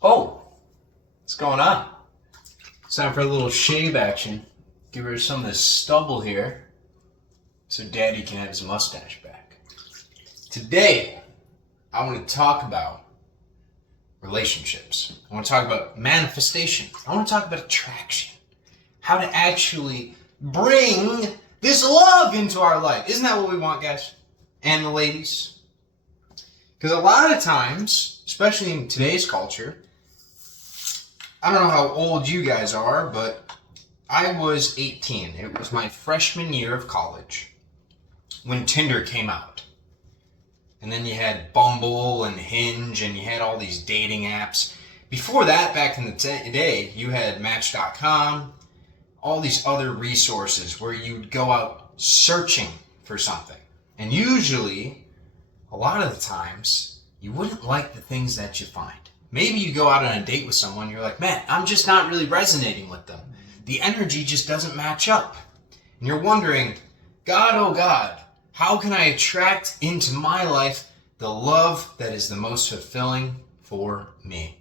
Oh, what's going on? It's time for a little shave action. Give her some of this stubble here so Daddy can have his mustache back. Today, I want to talk about relationships. I want to talk about manifestation. I want to talk about attraction. How to actually bring this love into our life. Isn't that what we want, guys? And the ladies? Because a lot of times, especially in today's culture, I don't know how old you guys are, but I was 18. It was my freshman year of college when Tinder came out. And then you had Bumble and Hinge and you had all these dating apps. Before that, back in the day, you had Match.com, all these other resources where you'd go out searching for something. And usually, a lot of the times, you wouldn't like the things that you find. Maybe you go out on a date with someone, you're like, man, I'm just not really resonating with them. The energy just doesn't match up. And you're wondering, God, oh God, how can I attract into my life the love that is the most fulfilling for me?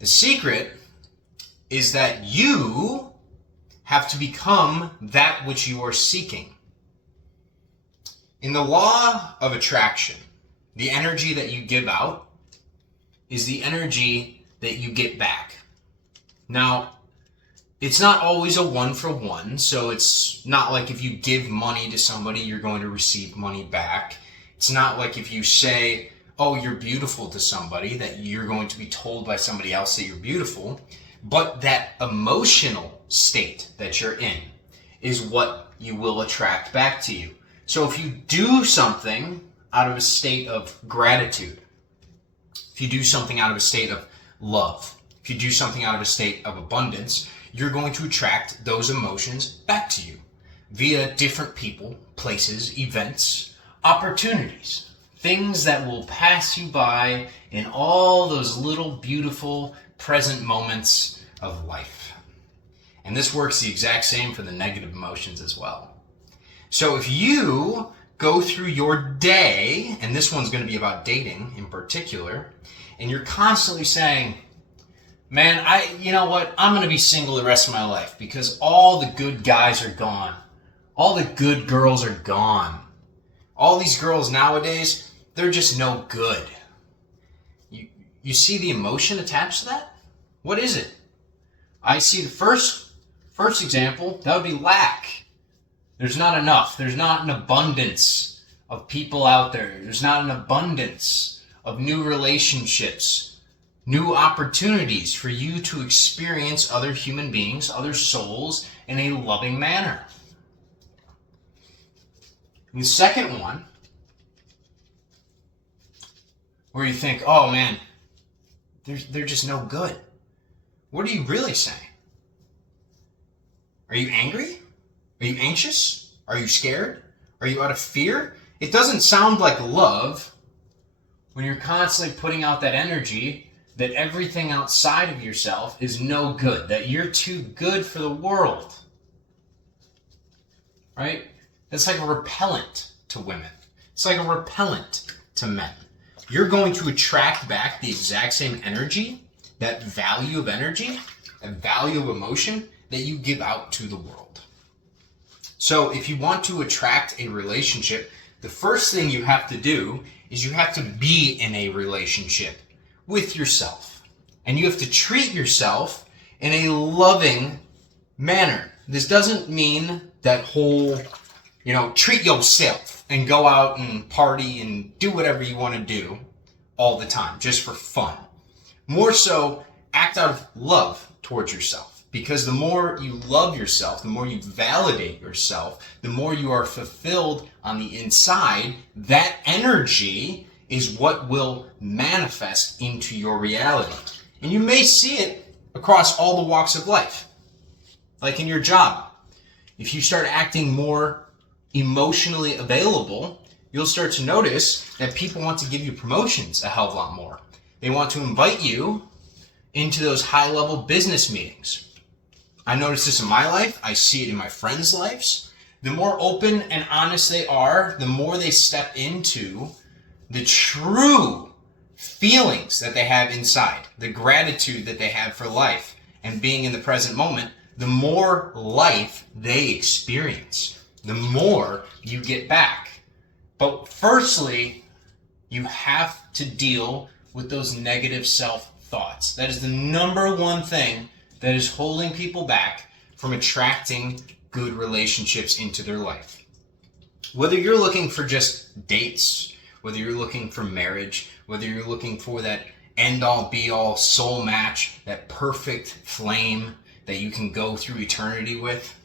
The secret is that you have to become that which you are seeking. In the law of attraction, the energy that you give out is the energy that you get back. Now, it's not always a one-for-one, so it's not like if you give money to somebody, you're going to receive money back. It's not like if you say, oh, you're beautiful to somebody, that you're going to be told by somebody else that you're beautiful. But that emotional state that you're in is what you will attract back to you. So if you do something out of a state of gratitude, if you do something out of a state of love, if you do something out of a state of abundance, you're going to attract those emotions back to you via different people, places, events, opportunities, things that will pass you by in all those little beautiful present moments of life. And this works the exact same for the negative emotions as well. So if you go through your day, and this one's going to be about dating in particular, and you're constantly saying, man, you know what, I'm going to be single the rest of my life because all the good guys are gone. All the good girls are gone. All these girls nowadays, they're just no good. You see the emotion attached to that? What is it? I see the first example, that would be lack. There's not enough. There's not an abundance of people out there. There's not an abundance of new relationships, new opportunities for you to experience other human beings, other souls in a loving manner. And the second one, where you think, oh man, they're just no good. What are you really saying? Are you angry? Are you anxious? Are you scared? Are you out of fear? It doesn't sound like love when you're constantly putting out that energy that everything outside of yourself is no good, that you're too good for the world. Right? That's like a repellent to women. It's like a repellent to men. You're going to attract back the exact same energy, that value of energy, that value of emotion that you give out to the world. So if you want to attract a relationship, the first thing you have to do is you have to be in a relationship with yourself. And you have to treat yourself in a loving manner. This doesn't mean that whole, treat yourself and go out and party and do whatever you want to do all the time, just for fun. More so, act out of love towards yourself. Because the more you love yourself, the more you validate yourself, the more you are fulfilled on the inside, that energy is what will manifest into your reality. And you may see it across all the walks of life. Like in your job. If you start acting more emotionally available, you'll start to notice that people want to give you promotions a hell of a lot more. They want to invite you into those high-level business meetings. I notice this in my life. I see it in my friends' lives. The more open and honest they are, the more they step into the true feelings that they have inside, the gratitude that they have for life and being in the present moment, the more life they experience, the more you get back. But firstly, you have to deal with those negative self-thoughts. That is the number one thing that is holding people back from attracting good relationships into their life. Whether you're looking for just dates, whether you're looking for marriage, whether you're looking for that end-all be-all soul match, that perfect flame that you can go through eternity with,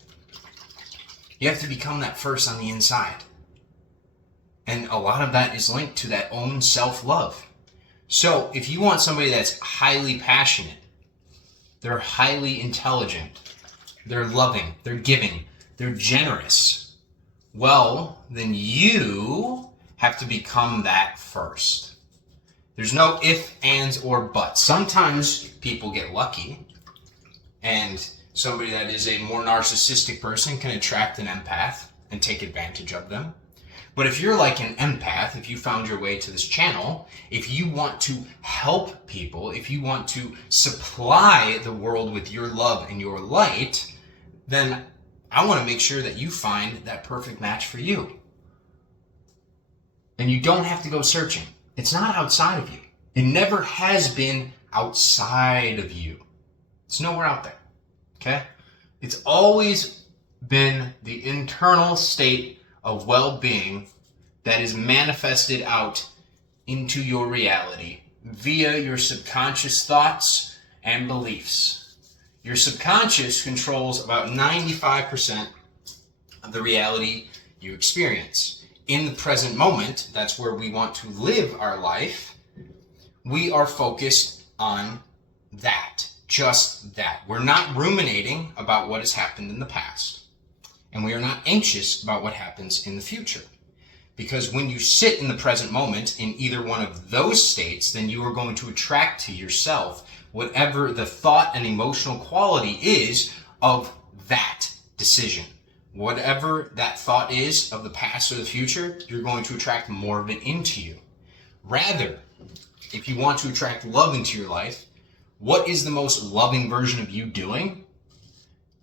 you have to become that first on the inside. And a lot of that is linked to that own self-love. So if you want somebody that's highly passionate, they're highly intelligent, they're loving, they're giving, they're generous, well, then you have to become that first. There's no ifs, ands, or buts. Sometimes people get lucky, and somebody that is a more narcissistic person can attract an empath and take advantage of them. But if you're like an empath, if you found your way to this channel, if you want to help people, if you want to supply the world with your love and your light, then I want to make sure that you find that perfect match for you. And you don't have to go searching. It's not outside of you. It never has been outside of you. It's nowhere out there. Okay? It's always been the internal state of well-being that is manifested out into your reality via your subconscious thoughts and beliefs. Your subconscious controls about 95% of the reality you experience. In the present moment, that's where we want to live our life. We are focused on that, just that. We're not ruminating about what has happened in the past. And we are not anxious about what happens in the future. Because when you sit in the present moment in either one of those states, then you are going to attract to yourself whatever the thought and emotional quality is of that decision. Whatever that thought is of the past or the future, you're going to attract more of it into you. Rather, if you want to attract love into your life, what is the most loving version of you doing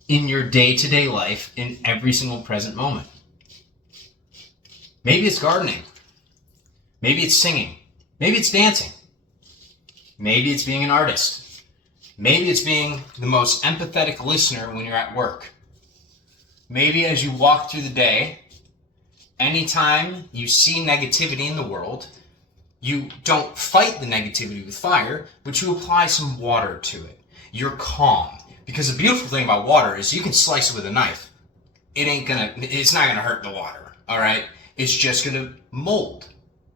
in your day-to-day life in every single present moment? Maybe it's gardening. Maybe it's singing. Maybe it's dancing. Maybe it's being an artist. Maybe it's being the most empathetic listener when you're at work. Maybe as you walk through the day, anytime you see negativity in the world, you don't fight the negativity with fire, but you apply some water to it. You're calm. Because the beautiful thing about water is you can slice it with a knife. It's not gonna hurt the water, all right? It's just gonna mold.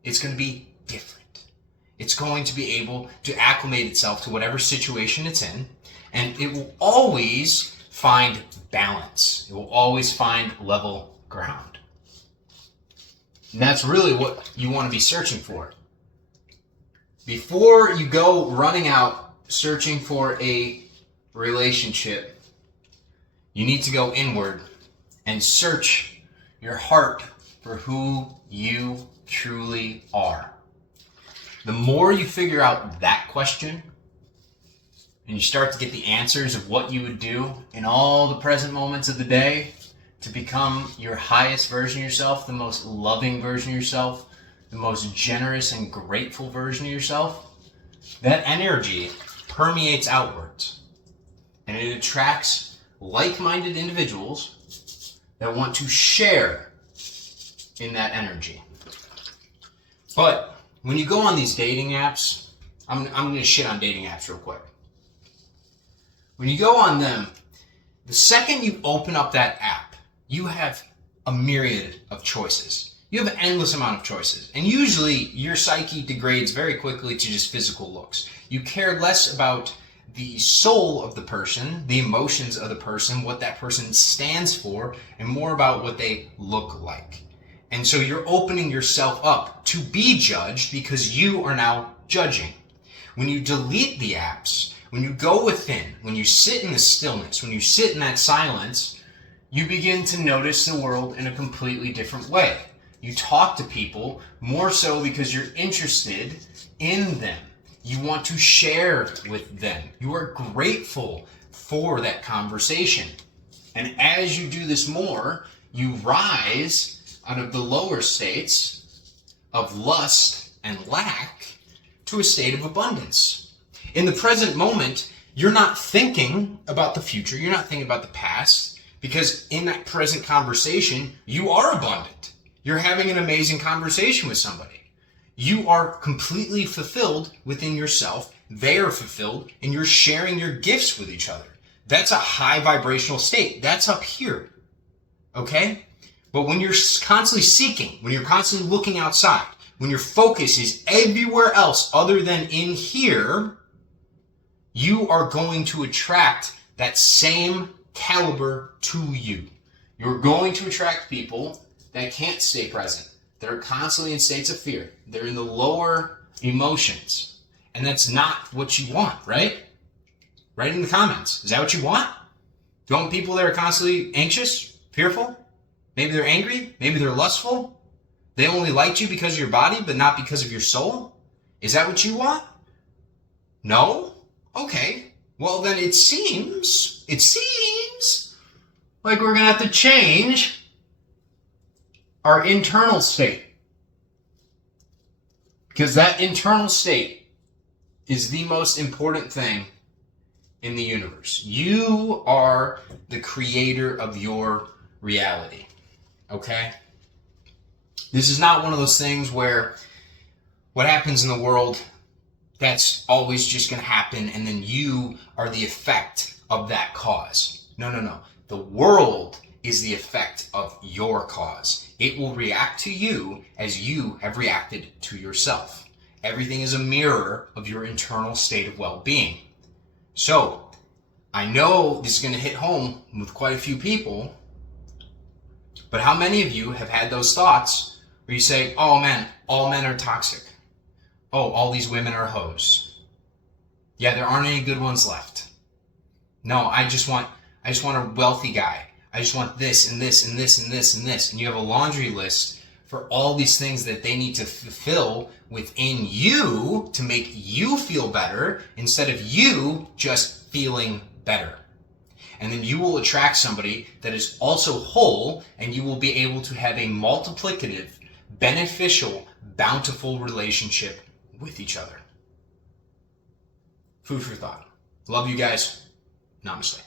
It's gonna be different. It's going to be able to acclimate itself to whatever situation it's in, and it will always find balance. It will always find level ground. And that's really what you want to be searching for. Before you go running out searching for a relationship, you need to go inward and search your heart for who you truly are. The more you figure out that question, and you start to get the answers of what you would do in all the present moments of the day to become your highest version of yourself, the most loving version of yourself, the most generous and grateful version of yourself, that energy permeates outwards. And it attracts like-minded individuals that want to share in that energy. But when you go on these dating apps, I'm going to shit on dating apps real quick. When you go on them, the second you open up that app, you have a myriad of choices. You have an endless amount of choices. And usually your psyche degrades very quickly to just physical looks. You care less about the soul of the person, the emotions of the person, what that person stands for, and more about what they look like. And so you're opening yourself up to be judged because you are now judging. When you delete the apps, when you go within, when you sit in the stillness, when you sit in that silence, you begin to notice the world in a completely different way. You talk to people more so because you're interested in them. You want to share with them. You are grateful for that conversation. And as you do this more, you rise out of the lower states of lust and lack to a state of abundance. In the present moment, you're not thinking about the future. You're not thinking about the past, because in that present conversation, you are abundant. You're having an amazing conversation with somebody. You are completely fulfilled within yourself. They are fulfilled, and you're sharing your gifts with each other. That's a high vibrational state. That's up here. Okay? But when you're constantly seeking, when you're constantly looking outside, when your focus is everywhere else other than in here, you are going to attract that same caliber to you. You're going to attract people that can't stay present. They're constantly in states of fear. They're in the lower emotions. And that's not what you want, right? Write in the comments. Is that what you want? Do you want people that are constantly anxious, fearful? Maybe they're angry. Maybe they're lustful. They only liked you because of your body, but not because of your soul? Is that what you want? No? Okay. Well, then it seems like we're going to have to change our internal state. Because that internal state is the most important thing in the universe. You are the creator of your reality. Okay? This is not one of those things where what happens in the world, that's always just going to happen, and then you are the effect of that cause. No. The world is the effect of your cause. It will react to you as you have reacted to yourself. Everything is a mirror of your internal state of well-being. So, I know this is going to hit home with quite a few people, but how many of you have had those thoughts where you say, oh man, all men are toxic. Oh, all these women are hoes. Yeah, there aren't any good ones left. No, I just want a wealthy guy. I just want this and this and this and this and this. And you have a laundry list for all these things that they need to fulfill within you to make you feel better instead of you just feeling better. And then you will attract somebody that is also whole, and you will be able to have a multiplicative, beneficial, bountiful relationship with each other. Food for thought. Love you guys. Namaste.